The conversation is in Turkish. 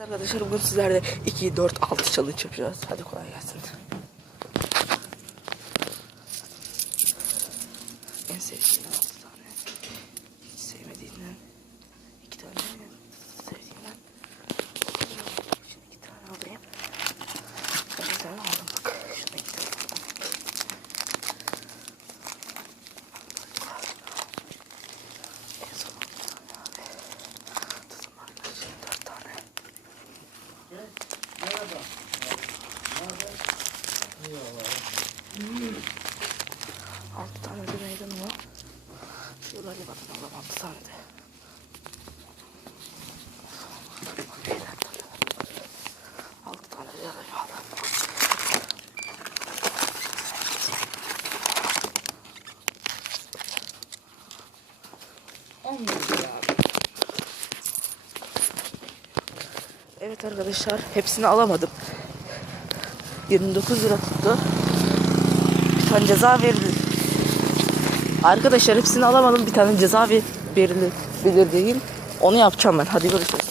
Arkadaşlar bugün sizlerle 2, 4, 6 challenge yapacağız. Hadi kolay gelsin. En sevdiğinden 6 tane. Hiç sevmediğinden 2 tane. Sevdiğinden. Şimdi 2 tane alayım. Bir tane aldım bak. Şuna 2 tane aldım. En son 6 tane abi. Tutun arkadaşlar 4 tane. Altı tane de meydan var. Şuralara bakın Allah'ım altı tane de. Altı tane de yarayı aldım. Evet arkadaşlar hepsini alamadım. 29 lira tuttu. Bir tane ceza verildi. Arkadaşlar hepsini alamadım. Bir tane ceza ver- verildi. Bilir değil. Onu yapacağım ben. Hadi görüşürüz.